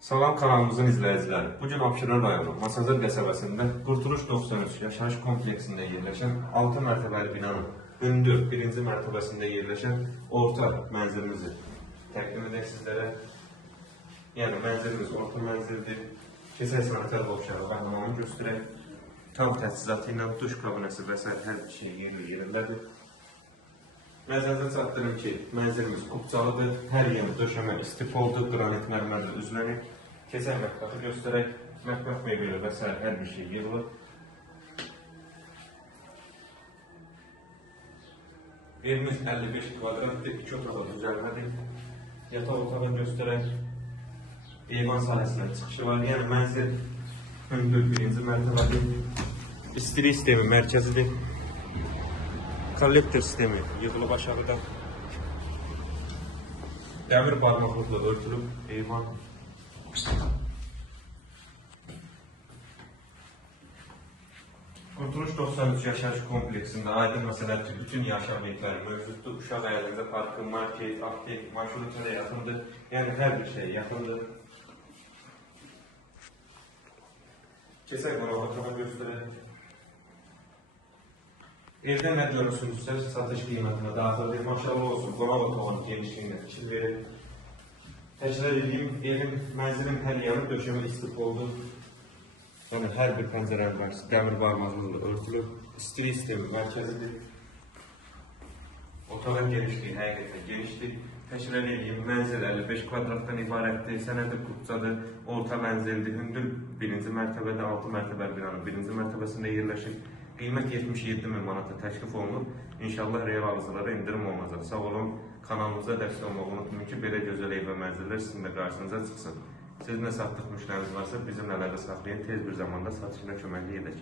Salam kanalımızın izləyiciləri. Bugün Abşeron rayonu Masazır qəsəbəsində Qurtuluş 93 yaşayış kompleksində yerləşən 6 mərtəbəli binanın hündür 1-ci mərtəbəsində yerləşən orta mənzilimizi təqdim edək sizlərə. Yəni mənzilimiz orta mənzildir. Keçək sanitar qovşağı və hamamı göstərək. Tam təchizatı ilə duş kabinəsi və s. hər bir şey yerindədir. Nəzərinizə çatdırım ki, mənzilimiz kubcalıdır, hər yeni döşəmə istifoldur, qranit mərmərlə üzlənir. Keçək mətbəxi göstərək, mətbəx mebeli və s. hər bir şey yığılır. Evimiz 55 kvadratdır, 2 otağı düzəlmədir. Yataq otağı göstərək, eyvan sahəsindən çıxışı var, yəni mənzil hündür 1-ci mərtəbədir. İstilik sistemi mərkəzidir. Kollektor sistemi yığılıb aşağıdan. Dəmir barmaqlıqla örtülüb eyvan. Qurtuluş 93 yaşayış kompleksində aydın məsələdir ki, bütün yaşam obyektləri mövcuddur. Uşaq əyalində parkı, market, aptek, marşrut da yaxındır. Yəni hər bir şey yaxındır. Keçək qonaq otağı göstərək. Evdə nə görürsünüzsə satış qiymətinə daxildir. Maşallah olsun, qonaq otağının genişliyinə fikir verir. Təkrar edeyim, evin, mənzilin hər yanı döşəmə istifoldur. Yəni hər bir pəncərənin qarşısı dəmir barmaqlıqla örtülür. İstilik sistemi mərkəzidir. Otağın genişliyi həqiqətən genişdir. Təkrar edeyim, mənzil 55 kvadratdan ibarətdir, sənədir kubcadır, orta mənzildir, hündür 1-ci mərtəbədə 6 mərtəbəli binanın 1-ci mərtəbəsində yerləşir. Qiymət 77.000 manata təklif olunub. İnşallah real alıcılara indirim olunacaq. Sağ olun, kanalımıza dəstək olmağı unutmayın ki, belə gözəl ev və mənzillər sizin də qarşınıza çıxsın. Siz nə satdıq müştəriniz varsa bizimlə əlaqə saxlayın, tez bir zamanda satışına köməklik edək.